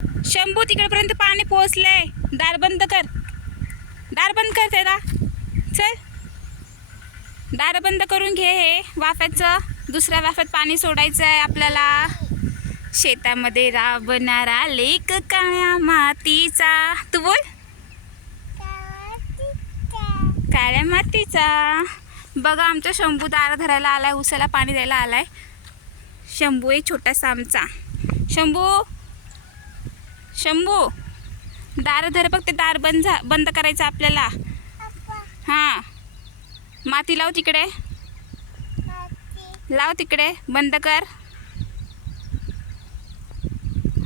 शंभू तिकडेपर्यंत पाणी पोहोचलंय. दार बंद कर, दार बंद कर त्याला. चल दार बंद करून घे. हे वाफ्याचं दुसऱ्या वाफ्यात पाणी सोडायचं आहे आपल्याला. शेतामध्ये राबणारा लेक काळ्या मातीचा. तू बोल. काळ्या मातीचा. बघा आमचा शंभू दार धरायला आलाय, उसाला पाणी द्यायला आलाय. शंभू आहे छोटासा आमचा. शंभू शंभू दार धर. बघ ते दार बंद करायचं आपल्याला. हां माती लाव तिकडे, लाव तिकडे, बंद कर.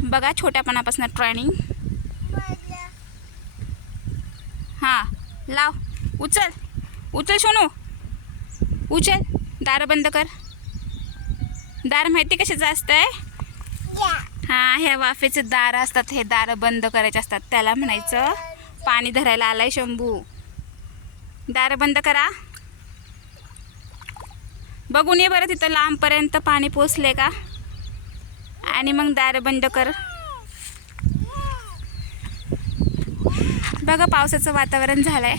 बघा छोट्यापणापासून ट्रेनिंग. हां लाव. उचल उचल सोनू, उचल. दार बंद कर. दार माहिती कशाचं असतंय? हां ह्या वाफेचे दार असतात, हे दार बंद करायचे असतात. त्याला म्हणायचं पाणी धरायला आलाय शंभू. दार बंद करा. बघून ये बरं तिथं लांबपर्यंत पाणी पोचले का, आणि मग दार बंद कर. बघा पावसाचं वातावरण झालंय.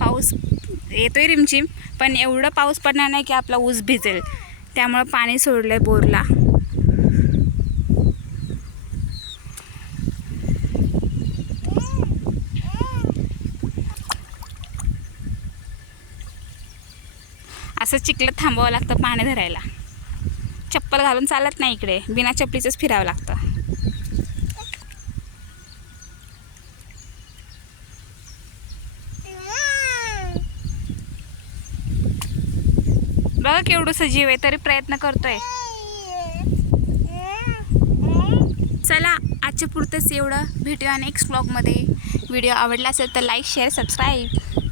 पाऊस येतोय रिमझिम, पण एवढं पाऊस पडणार नाही की आपला ऊस भिजेल. त्यामुळं पाणी सोडलंय बोरला. असं चिखलात थांबावं लागतं पाणी धरायला. चप्पल घालून चालत नाही इकडे, बिना चपलीचंच फिरावं लागतं. बघा केवढं जीव आहे तरी प्रयत्न करतोय. चला आजच्या पुरतंच एवढं. भेटूया नेक्स्ट ब्लॉगमध्ये. व्हिडिओ आवडला असेल तर लाईक शेअर सबस्क्राईब.